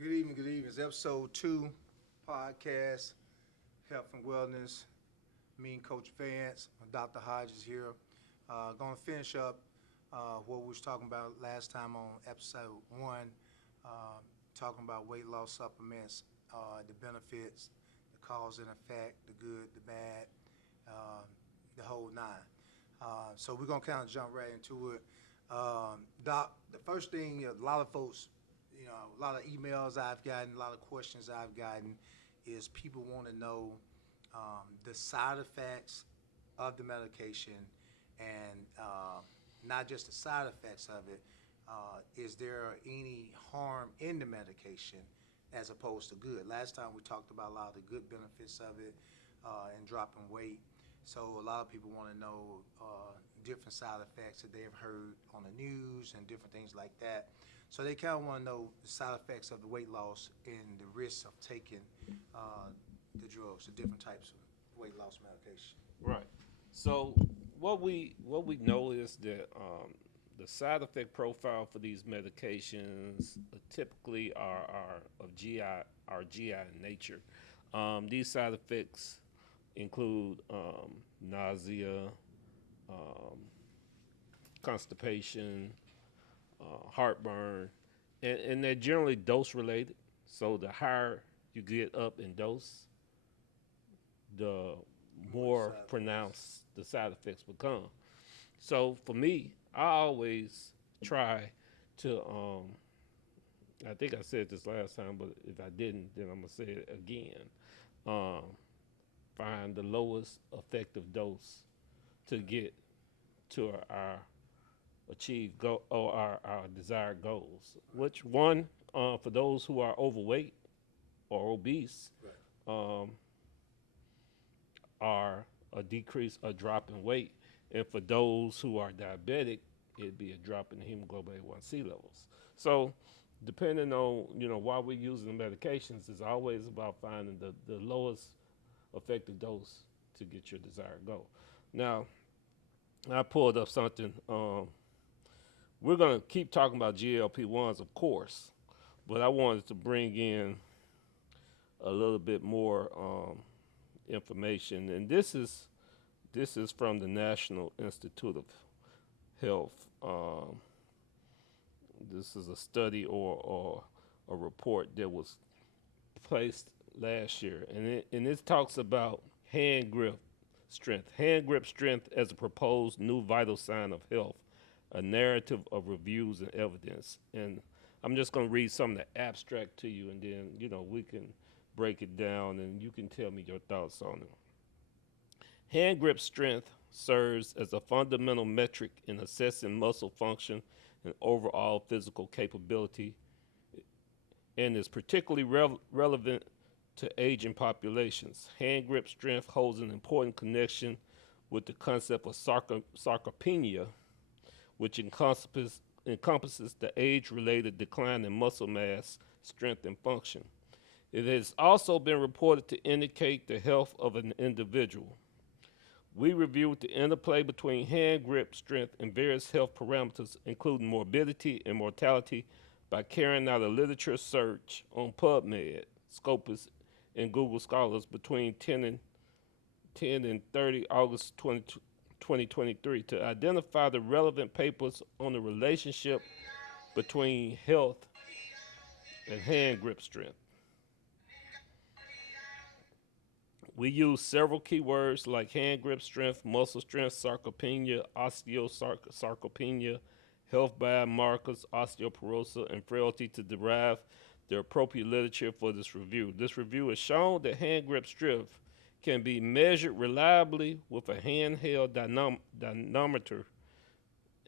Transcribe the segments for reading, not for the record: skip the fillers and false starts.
Good evening, good evening. It's episode 2, podcast, health and wellness. Me and Coach Vance, Dr. Hodges here. Going to finish up what we was talking about last time on episode 1, talking about weight loss supplements, the benefits, the cause and effect, the good, the bad, the whole nine. So we're going to kind of jump right into it. Doc, the first thing, a lot of folks, a lot of emails I've gotten, a lot of questions I've gotten is people want to know the side effects of the medication and not just the side effects of it. Is there any harm in the medication as opposed to good? Last time we talked about a lot of the good benefits of it and dropping weight. So a lot of people want to know different side effects that they've heard on the news and different things like that. So they kind of want to know the side effects of the weight loss and the risks of taking the drugs, the different types of weight loss medication. Right. So what we know is that the side effect profile for these medications typically are of GI in nature. These side effects include nausea, constipation, heartburn, and they're generally dose related. So the higher you get up in dose, the more pronounced the side effects become. So for me, I always try to, I think I said this last time, but if I didn't, then I'm going to say it again. Find the lowest effective dose to get to our achieve goal or our desired goals. Which one, for those who are overweight or obese, are a decrease, a drop in weight, and for those who are diabetic, it'd be a drop in the hemoglobin A1C levels. So, depending on why we're using the medications, it's always about finding the lowest effective dose to get your desired goal. Now, I pulled up something. We're going to keep talking about GLP-1s, of course, but I wanted to bring in a little bit more information, and this is from the National Institute of Health. This is a study or a report that was placed last year, and it talks about hand grip strength. Hand grip strength as a proposed new vital sign of health, a narrative of reviews and evidence. And I'm just going to read some of the abstract to you, and then we can break it down, and you can tell me your thoughts on it. Hand grip strength serves as a fundamental metric in assessing muscle function and overall physical capability, and is particularly relevant to aging populations. Hand grip strength holds an important connection with the concept of sarcopenia, which encompasses the age-related decline in muscle mass, strength, and function. It has also been reported to indicate the health of an individual. We reviewed the interplay between hand grip strength and various health parameters, including morbidity and mortality, by carrying out a literature search on PubMed, Scopus, and Google Scholars between 10 and 30 August 2023 to identify the relevant papers on the relationship between health and hand grip strength. We use several keywords like hand grip strength, muscle strength, sarcopenia, osteosarcopenia, health biomarkers, osteoporosis, and frailty to derive the appropriate literature for this review. This review has shown that hand grip strength can be measured reliably with a handheld dynamometer,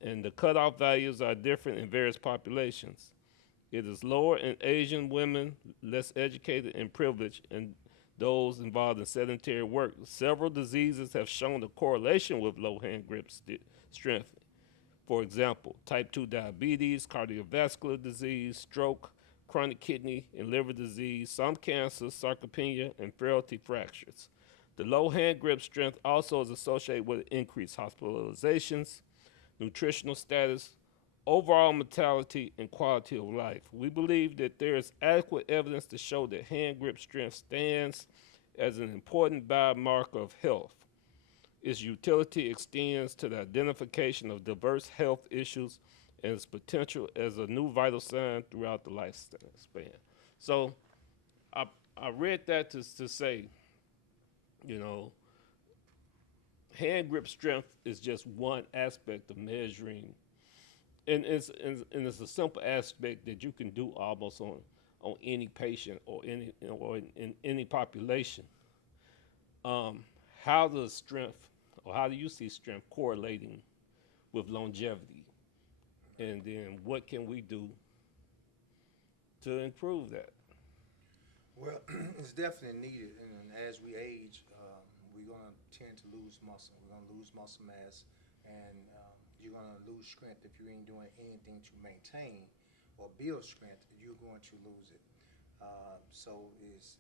and the cutoff values are different in various populations. It is lower in Asian women, less educated and privileged, and those involved in sedentary work. Several diseases have shown a correlation with low hand grip strength. For example, type 2 diabetes, cardiovascular disease, stroke, chronic kidney and liver disease, some cancers, sarcopenia, and frailty fractures. The low hand grip strength also is associated with increased hospitalizations, nutritional status, overall mortality and quality of life. We believe that there is adequate evidence to show that hand grip strength stands as an important biomarker of health. Its utility extends to the identification of diverse health issues and its potential as a new vital sign throughout the lifespan. So I, I read that to say, you know, hand grip strength is just one aspect of measuring, and it's a simple aspect that you can do almost on any patient or in any population. How does strength, or how do you see strength correlating with longevity, and then what can we do to improve that? Well, it's definitely needed, and as we age, we're going to tend to lose muscle. We're going to lose muscle mass, and you're going to lose strength if you ain't doing anything to maintain or build strength. You're going to lose it. So it's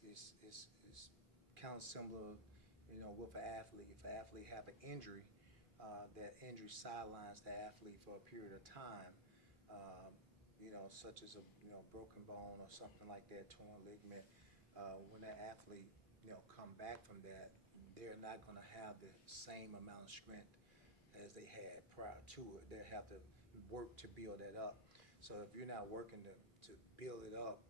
kind of similar, with an athlete. If an athlete have an injury, that injury sidelines the athlete for a period of time. Such as a broken bone or something like that, torn ligament. When that athlete come back from that, they're not going to have the same amount of strength as they had prior to it. They have to work to build that up. So if you're not working to build it up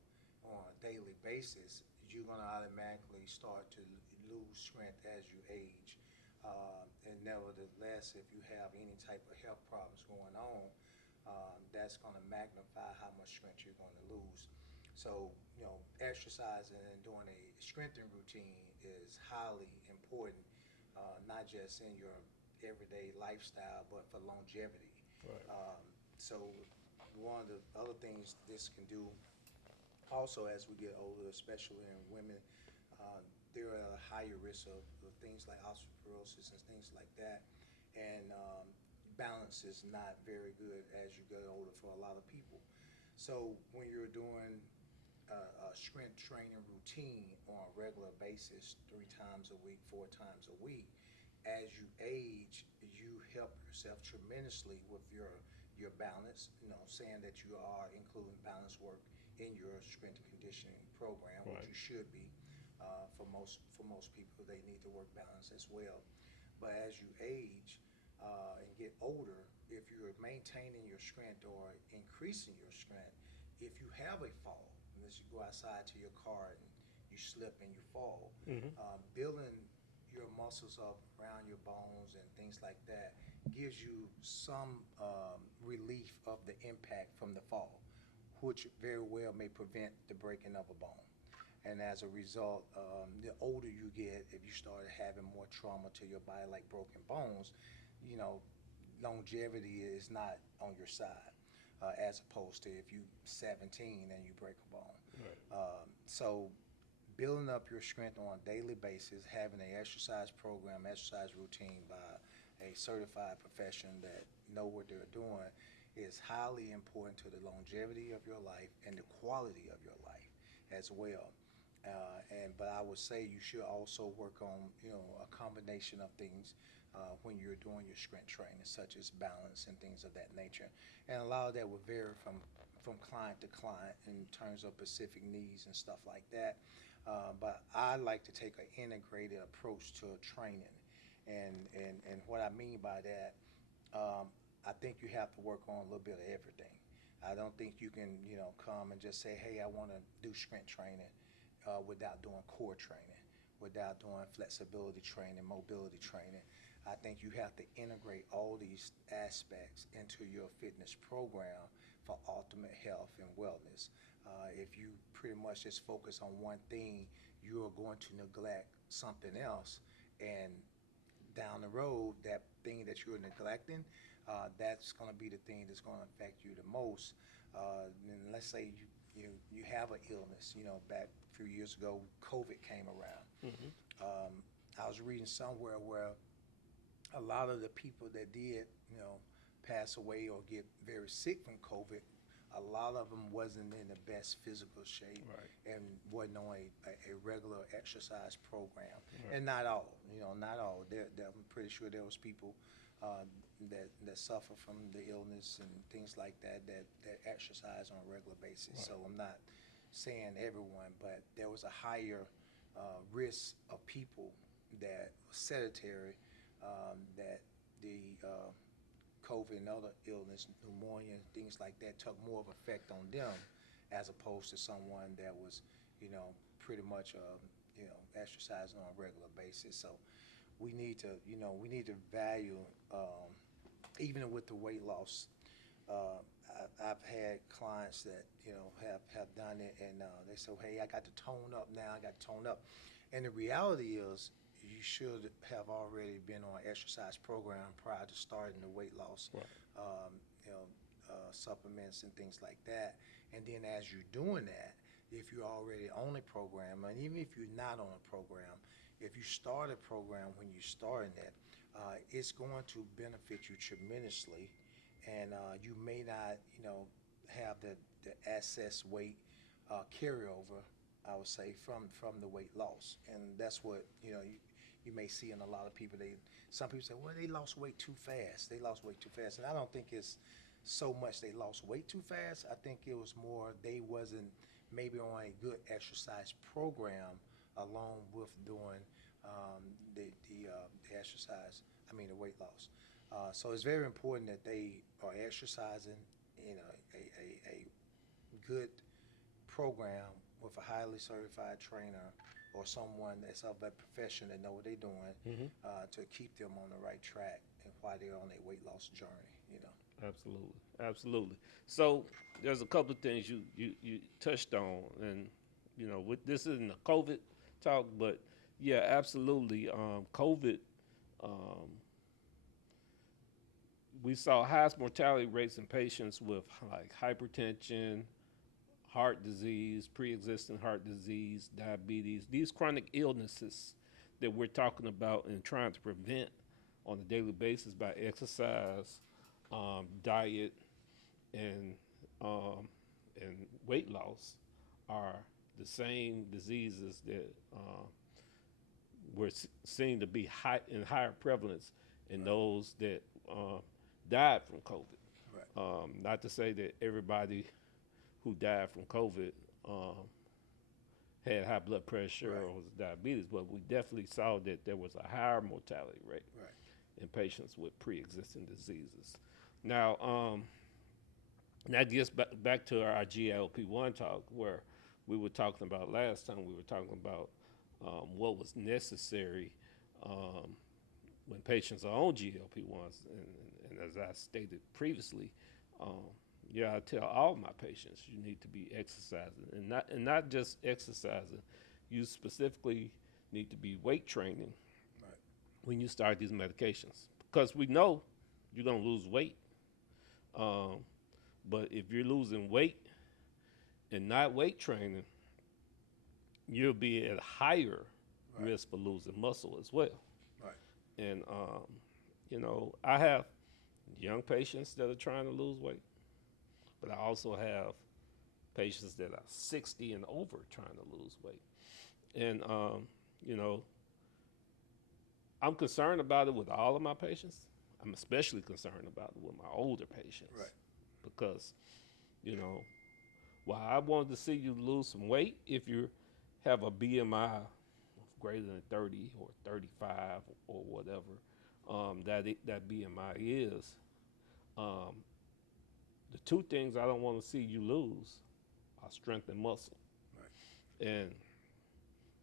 on a daily basis, you're going to automatically start to lose strength as you age. And nevertheless, if you have any type of health problems going on, that's going to magnify how much strength you're going to lose. So, exercising and doing a strengthening routine is highly important, not just in your everyday lifestyle, but for longevity. Right. So, one of the other things this can do also as we get older, especially in women, they're at a higher risk of things like osteoporosis and things like that. And balance is not very good as you get older for a lot of people. So when you're doing a strength training routine on a regular basis, 3 times a week, 4 times a week, as you age, you help yourself tremendously with your balance, saying that you are including balance work in your strength and conditioning program, Right. which you should be. For most people, they need to work balance as well. But as you age and get older, if you're maintaining your strength or increasing your strength, if you have a fall, unless you go outside to your car and you slip and you fall, building your muscles up around your bones and things like that gives you some relief of the impact from the fall, which very well may prevent the breaking of a bone. And as a result, the older you get, if you start having more trauma to your body, like broken bones, longevity is not on your side, as opposed to if you're 17 and you break a bone. Right. So building up your strength on a daily basis, having an exercise program, exercise routine by a certified professional that know what they're doing is highly important to the longevity of your life and the quality of your life as well. But I would say you should also work on, a combination of things when you're doing your strength training, such as balance and things of that nature. And a lot of that will vary from client to client in terms of specific needs and stuff like that. But I like to take an integrated approach to training. And what I mean by that, I think you have to work on a little bit of everything. I don't think you can, come and just say, hey, I want to do strength training without doing core training, without doing flexibility training, mobility training. I think you have to integrate all these aspects into your fitness program for ultimate health and wellness. If you pretty much just focus on one thing, you are going to neglect something else. And down the road, that thing that you're neglecting, that's going to be the thing that's going to affect you the most. And let's say you have an illness. Back a few years ago, COVID came around. I was reading somewhere where a lot of the people that did, pass away or get very sick from COVID, a lot of them wasn't in the best physical shape. Right. And wasn't on a regular exercise program. Right. And not all, not all. I'm pretty sure there was people uh, that suffer from the illness and things like that exercise on a regular basis. Right. So I'm not saying everyone, but there was a higher risk of people that were sedentary, that the COVID and other illness, pneumonia, things like that, took more of effect on them as opposed to someone that was, pretty much, exercising on a regular basis. So we need to value, even with the weight loss. I've had clients that have done it, and they say, "Hey, I got to tone up now. I got to tone up," and the reality is, you should have already been on an exercise program prior to starting the weight loss, Right. um, supplements and things like that. And then as you're doing that, if you're already on a program, and even if you're not on a program, if you start a program when you're starting it, it's going to benefit you tremendously. And you may not, have the excess weight carryover, I would say, from the weight loss. And that's what, you may see in a lot of people. Some people say, well, they lost weight too fast. They lost weight too fast. And I don't think it's so much they lost weight too fast. I think it was more they wasn't maybe on a good exercise program along with doing the exercise, the weight loss. So it's very important that they are exercising in a good program with a highly certified trainer or someone that's of a profession that know what they're doing, to keep them on the right track and while they're on their weight loss journey. Absolutely, absolutely. So there's a couple of things you touched on, and with this isn't a COVID talk, but yeah, absolutely. COVID, we saw highest mortality rates in patients with like hypertension, heart disease, pre-existing heart disease, diabetes, these chronic illnesses that we're talking about and trying to prevent on a daily basis by exercise, diet, and weight loss are the same diseases that were seen to be in higher prevalence in those that died from COVID. Right. Not to say that everybody who died from COVID had high blood pressure Right. or was diabetes, but we definitely saw that there was a higher mortality rate Right. in patients with pre-existing diseases. Now, that gets back to our GLP-1 talk, where we were talking about last time. We were talking about what was necessary when patients are on GLP-1s, and as I stated previously, I tell all my patients you need to be exercising, and not just exercising. You specifically need to be weight training Right. when you start these medications, because we know you're gonna lose weight. But if you're losing weight and not weight training, you'll be at higher Right. risk for losing muscle as well. Right. And I have young patients that are trying to lose weight, but I also have patients that are 60 and over trying to lose weight. And I'm concerned about it with all of my patients. I'm especially concerned about it with my older patients. Right. Because, while I wanted to see you lose some weight, if you have a BMI of greater than 30 or 35 or whatever that BMI is, the two things I don't want to see you lose are strength and muscle. Right. And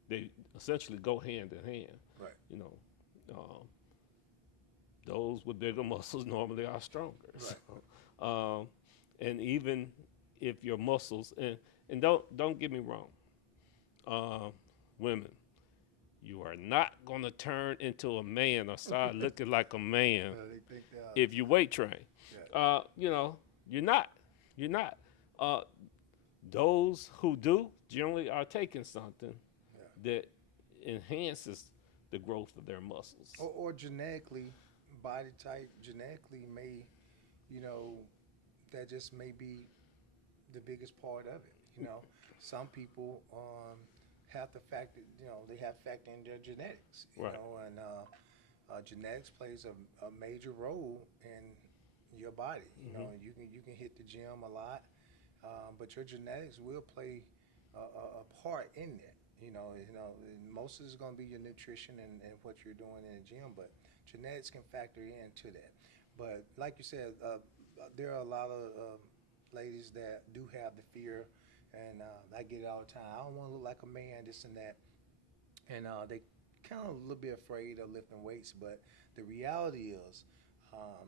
they essentially go hand in hand. Right. Those with bigger muscles normally are stronger. Right. So, and even if your muscles, and don't get me wrong, women, you are not going to turn into a man or start looking like a man They think they are. if you weight train. Yeah. You're not. You're not. Those who do generally are taking something that enhances the growth of their muscles. Or genetically, body type genetically may, that just may be the biggest part of it. Some people have to factor, they have to factor in their genetics, Right. and genetics plays a major role in your body. You know, Mm-hmm. you can hit the gym a lot, but your genetics will play a part in that. And most of it's going to be your nutrition and what you're doing in the gym, but genetics can factor into that. But like you said, there are a lot of ladies that do have the fear, and I get it all the time. I don't want to look like a man, this and that, and they kind of a little bit afraid of lifting weights. But the reality is, um,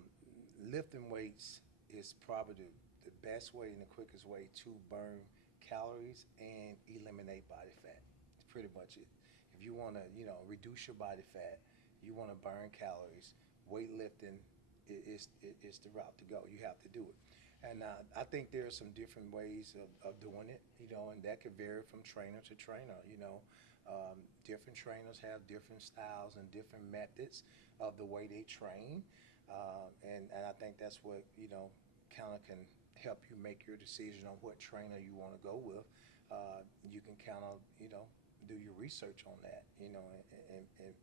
lifting weights is probably the best way and the quickest way to burn calories and eliminate body fat. It's pretty much it. If you want to, reduce your body fat, you want to burn calories, weightlifting is the route to go. You have to do it. And I think there are some different ways of doing it, and that could vary from trainer to trainer. Different trainers have different styles and different methods of the way they train. And I think that's what, kind of can help you make your decision on what trainer you want to go with. You can kind of, do your research on that, and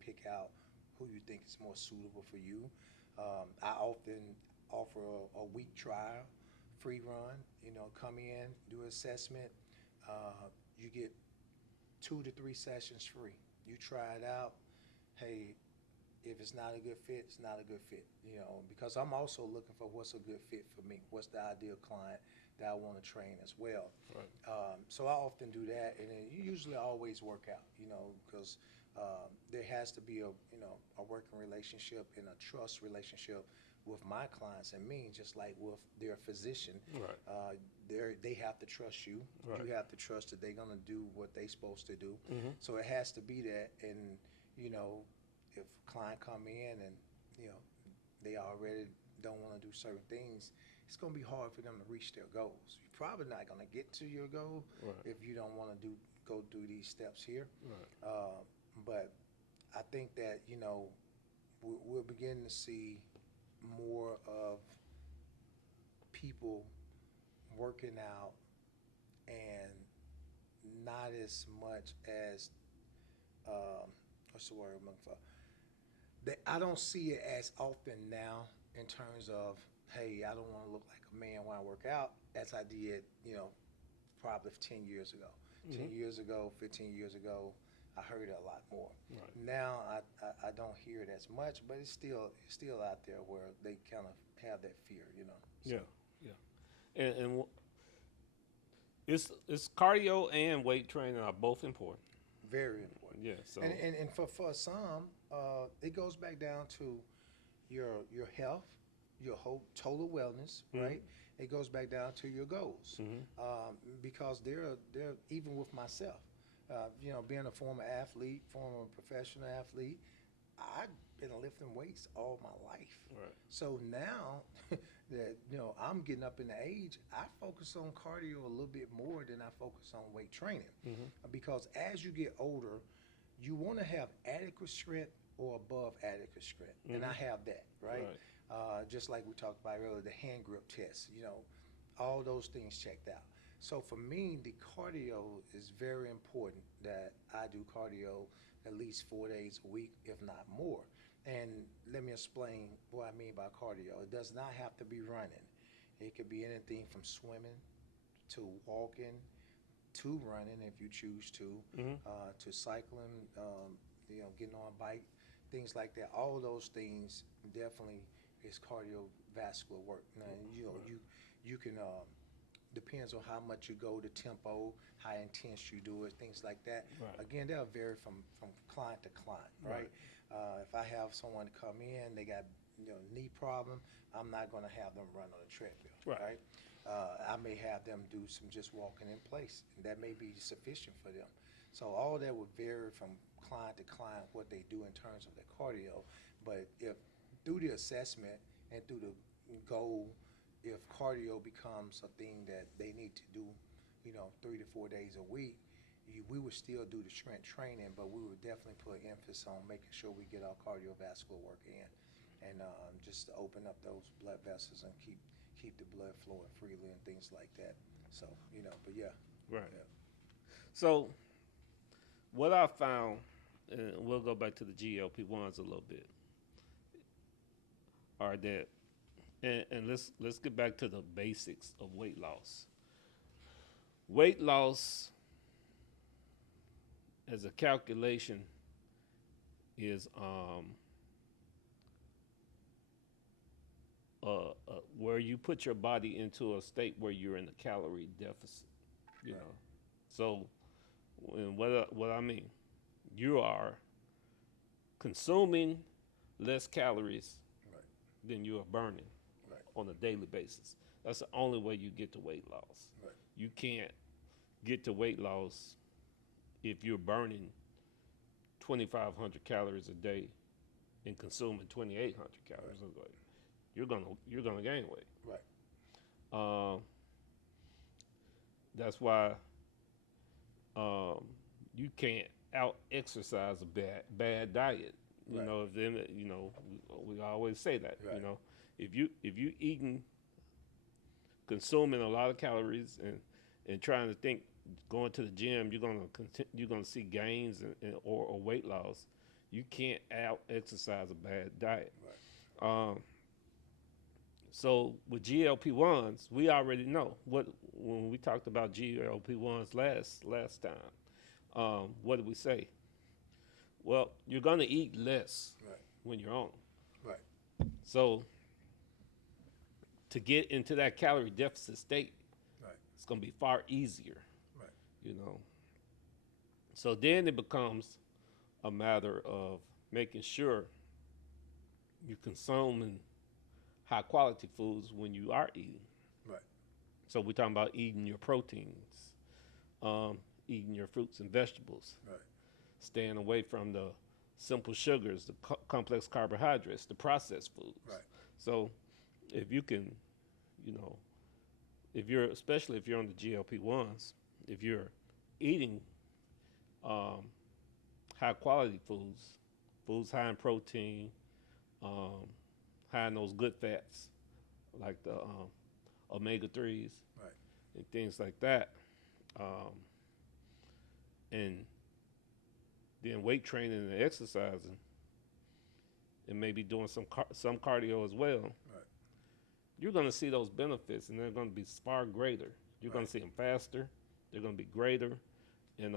pick out who you think is more suitable for you. I often offer a week trial, free run, come in, do an assessment. You get 2 to 3 sessions free. You try it out. Hey, if it's not a good fit, it's not a good fit, because I'm also looking for what's a good fit for me. What's the ideal client that I want to train as well. Right. So I often do that, and it usually always work out, because there has to be a working relationship and a trust relationship with my clients and me, just like with their physician. Right. They have to trust you. Right. You have to trust that they're going to do what they're supposed to do. Mm-hmm. So it has to be that. And, if a client come in and, they already don't want to do certain things, it's going to be hard for them to reach their goals. You're probably not going to get to your goal Right. if you don't want to go through these steps here. Right. But I think that, we're beginning to see more of people working out and not as much as, what's the word I'm looking for? I don't see it as often now in terms of, hey, I don't want to look like a man when I work out as I did, probably 10 years ago. Mm-hmm. 10 years ago, 15 years ago, I heard it a lot more. Right. Now I don't hear it as much, but it's still out there where they kind of have that fear, So. Yeah. And it's cardio and weight training are both important. Very important. Yeah. So And for some, it goes back down to your health, your whole total wellness, Mhm. right? It goes back down to your goals, Mhm. because they're even with myself, being a former athlete, former professional athlete, I've been lifting weights all my life. Right. So now that I'm getting up in the age, I focus on cardio a little bit more than I focus on weight training, because as you get older, you want to have adequate strength or above adequate strength, and I have that, right? Just like we talked about earlier, the hand grip test, all those things checked out. So for me, the cardio is very important, that I do cardio at least 4 days a week, if not more. And let me explain what I mean by cardio. It does not have to be running. It could be anything from swimming to walking to running if you choose to cycling, getting on a bike, things like that. All of those things definitely is cardiovascular work. Now, you can depends on how much you go, the tempo, how intense you do it, things like that. Right. Again, they'll vary from client to client, right? If I have someone come in, they got knee problem, I'm not going to have them run on a treadmill, right? I may have them do some just walking in place, and that may be sufficient for them. So all that would vary from client to client what they do in terms of their cardio. But if through the assessment and through the goal, if cardio becomes a thing that they need to do, 3 to 4 days a week, we would still do the strength training, but we would definitely put emphasis on making sure we get our cardiovascular work in, and just to open up those blood vessels and keep the blood flowing freely and things like that. So, but yeah. Right. Yeah. So what I found, and we'll go back to the GLP-1s a little bit. are that, and let's get back to the basics of weight loss. Weight loss as a calculation is where you put your body into a state where you're in a calorie deficit, you know. So, what I mean, you are consuming less calories than you are burning on a daily basis. That's the only way you get to weight loss. You can't get to weight loss if you're burning 2,500 calories a day and consuming 2,800 calories a day. You're gonna gain weight. That's why you can't out exercise a bad diet. You know, if then we always say that. You know, if you eating, consuming a lot of calories and trying to think going to the gym, you're gonna see gains or weight loss. You can't out exercise a bad diet. So with GLP-1s, we already know when we talked about GLP-1s last time. What did we say? Well, you're gonna eat less when you're on them. So to get into that calorie deficit state, it's gonna be far easier. You know. So then it becomes a matter of making sure you're consuming high quality foods when you are eating. So we're talking about eating your proteins, eating your fruits and vegetables, staying away from the simple sugars, the complex carbohydrates, the processed foods. So if you can, especially if you're on the GLP-1s, if you're eating high quality foods high in protein, high in those good fats, like the omega-3s and things like that, and then weight training and exercising, and maybe doing some cardio as well, you're going to see those benefits, and they're going to be far greater. You're going to see them faster. They're going to be greater, and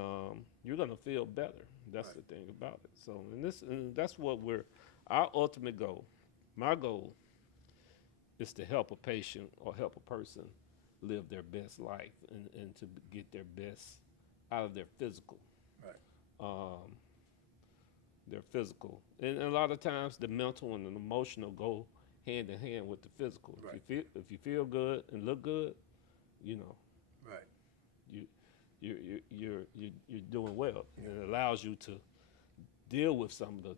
you're going to feel better. That's the thing about it. So, and that's what our ultimate goal. My goal is to help a patient or help a person live their best life and to get their best out of their physical. Their physical, and a lot of times the mental and the emotional go hand in hand with the physical. If you feel good and look good, you're doing well, and it allows you to deal with some of the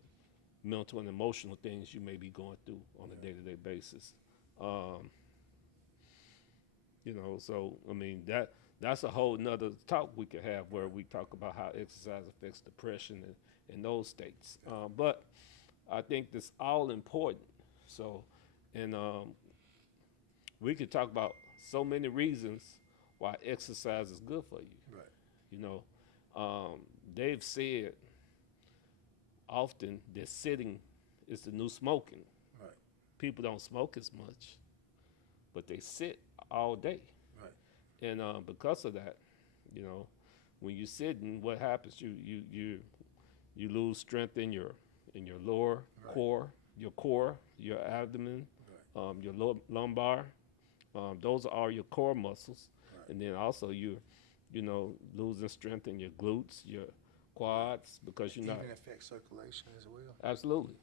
mental and emotional things you may be going through on a day-to-day basis. So I mean that's a whole nother talk we could have, where we talk about how exercise affects depression and those states. But I think that's all important. So, and we could talk about so many reasons why exercise is good for you. They've said often that sitting is the new smoking. People don't smoke as much, but they sit all day. And because of that, when you're sitting, what happens? You lose strength in your lower core, your abdomen, your lumbar. Those are your core muscles, and then also you're losing strength in your glutes, your quads, because you're not. Even affect circulation as well. Absolutely.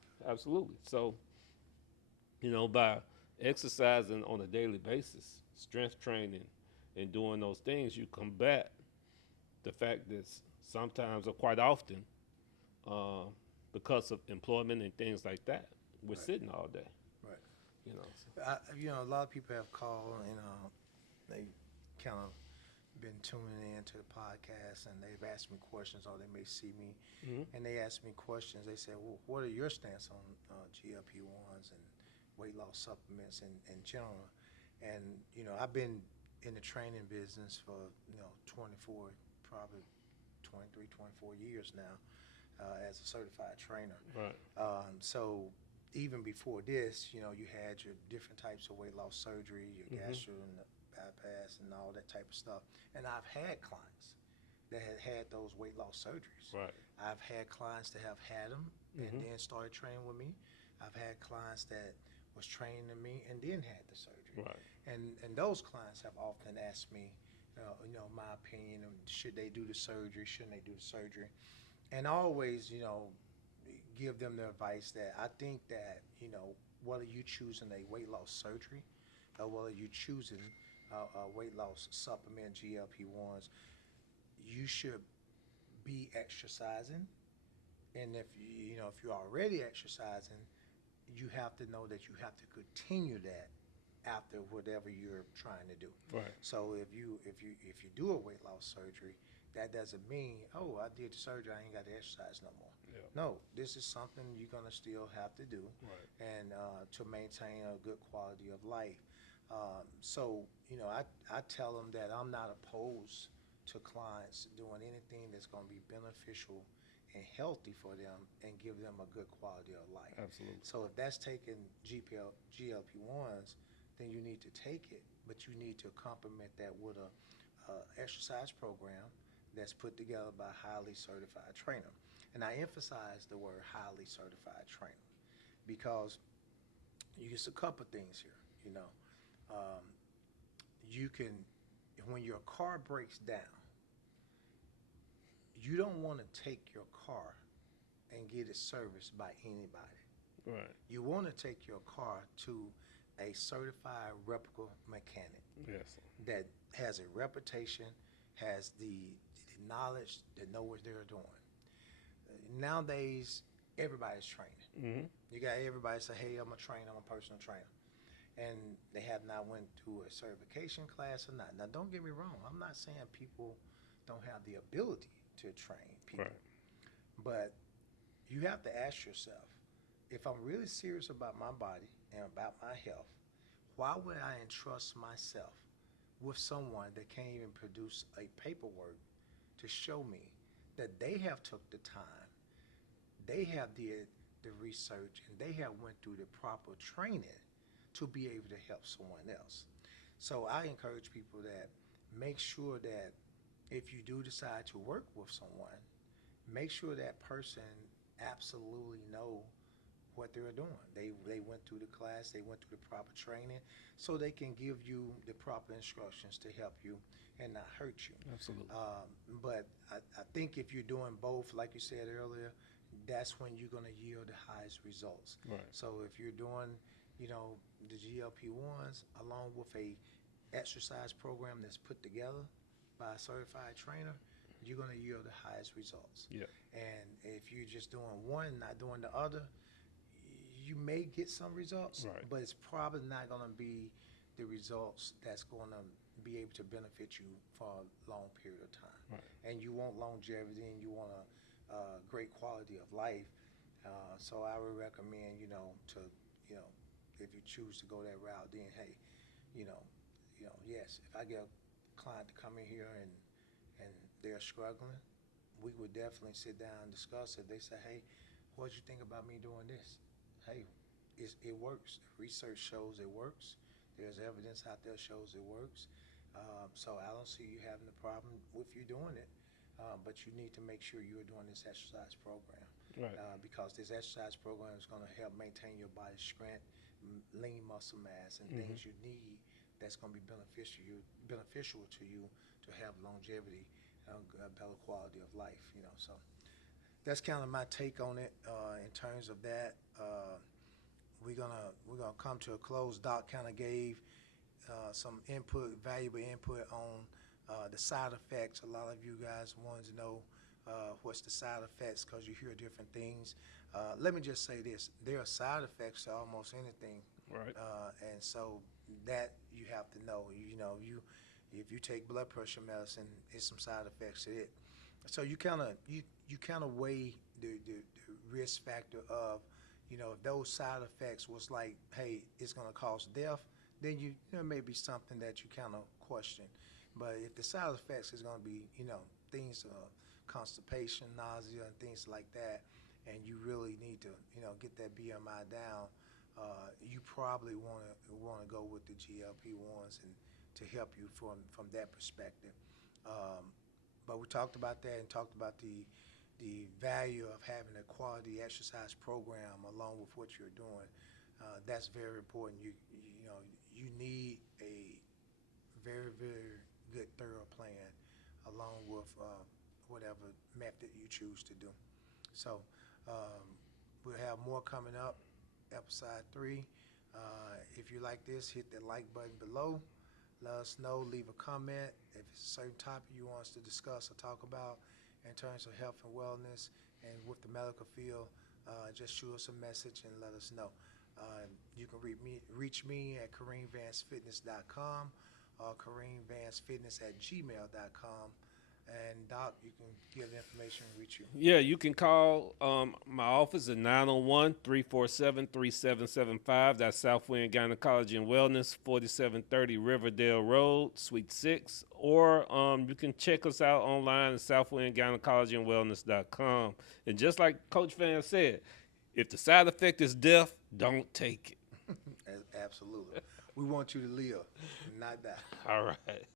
So, by exercising on a daily basis, strength training, and doing those things, you combat the fact that sometimes or quite often, because of employment and things like that, we're sitting all day. A lot of people have called, and they kind of been tuning in to the podcast, and they've asked me questions, or they may see me, and they ask me questions. They say, well, what are your stance on GLP-1s and weight loss supplements in general? And, I've been in the training business for, 24 years now, as a certified trainer. So even before this, you know, you had your different types of weight loss surgery, your Mm-hmm. gastro and the bypass and all that type of stuff. And I've had clients that had those weight loss surgeries. Right. I've had clients that have had them and Mm-hmm. then started training with me. I've had clients that was training to me and then had the surgery. Right. And those clients have often asked me, my opinion of should they do the surgery, shouldn't they do the surgery, and I always, give them the advice that I think that, whether you choosing a weight loss surgery or whether you choosing a weight loss supplement, GLP-1s, you should be exercising. And if you're already exercising, you have to know that you have to continue that after whatever you're trying to do. Right. So if you do a weight loss surgery, that doesn't mean, oh, I did the surgery, I ain't got to exercise no more. Yeah. No, this is something you're gonna still have to do, Right. and to maintain a good quality of life. So I tell them that I'm not opposed to clients doing anything that's gonna be beneficial and healthy for them and give them a good quality of life. Absolutely. So if that's taking GLP-1s, then you need to take it, but you need to complement that with a exercise program that's put together by a highly certified trainer. And I emphasize the word highly certified trainer because it's a couple things here. You can, when your car breaks down, you don't want to take your car and get it serviced by anybody. Right. You want to take your car to a certified reputable mechanic Yes. that has a reputation, has the knowledge, that know what they're doing. Nowadays, everybody's training. Mm-hmm. You got everybody say, hey, I'm a trainer, I'm a personal trainer. And they have not went through a certification class or not. Now, don't get me wrong. I'm not saying people don't have the ability to train people. Right. But you have to ask yourself, if I'm really serious about my body and about my health, why would I entrust myself with someone that can't even produce a paperwork to show me that they have took the time, they have did the research, and they have went through the proper training to be able to help someone else? So I encourage people that make sure that if you do decide to work with someone, make sure that person absolutely know what they're doing. They went through the class, they went through the proper training, so they can give you the proper instructions to help you and not hurt you. Absolutely. But I think if you're doing both, like you said earlier, that's when you're going to yield the highest results. Right. So if you're doing, the GLP-1s along with a exercise program that's put together by a certified trainer, you're going to yield the highest results. Yeah. And if you're just doing one, not doing the other, you may get some results, Right. but it's probably not going to be the results that's going to be able to benefit you for a long period of time. Right. And you want longevity and you want a great quality of life. So I would recommend, if you choose to go that route, then hey, yes, if I get a client to come in here and they're struggling, we would definitely sit down and discuss it. They say, hey, what'd you think about me doing this? Hey, it works. Research shows it works. There's evidence out there shows it works. So I don't see you having a problem with you doing it. But you need to make sure you're doing this exercise program. Right. Because this exercise program is going to help maintain your body's strength, lean muscle mass, and things you need that's going to be beneficial to you to have longevity, a better quality of life. So that's kind of my take on it. In terms of that, we're gonna come to a close. Doc kind of gave some valuable input on the side effects. A lot of you guys wanted to know what's the side effects because you hear different things. Let me just say this: there are side effects to almost anything. Right. And so that you have to know. If you take blood pressure medicine, it's some side effects to it. So you kind of weigh the risk factor of, if those side effects was like, hey, it's going to cause death, then there may be something that you kind of question. But if the side effects is going to be, things constipation, nausea, and things like that, and you really need to, get that BMI down, you probably want to go with the GLP-1s and to help you from that perspective. But we talked about that and talked about the value of having a quality exercise program along with what you're doing. That's very important. You need a very, very good thorough plan along with whatever method you choose to do. So we'll have more coming up, episode 3. If you like this, hit the like button below. Let us know, leave a comment. If it's a certain topic you want us to discuss or talk about in terms of health and wellness and with the medical field, just shoot us a message and let us know. You can reach me at KareemVanceFitness.com or KareemVanceFitness@gmail.com. And Doc, you can give the information and reach you. Yeah, you can call my office at 901-347-3775. That's Southwind Gynecology and Wellness, 4730 Riverdale Road, Suite 6. Or you can check us out online at southwindgynecologyandwellness.com. And just like Coach Vance said, if the side effect is death, don't take it. Absolutely. We want you to live, not die. All right.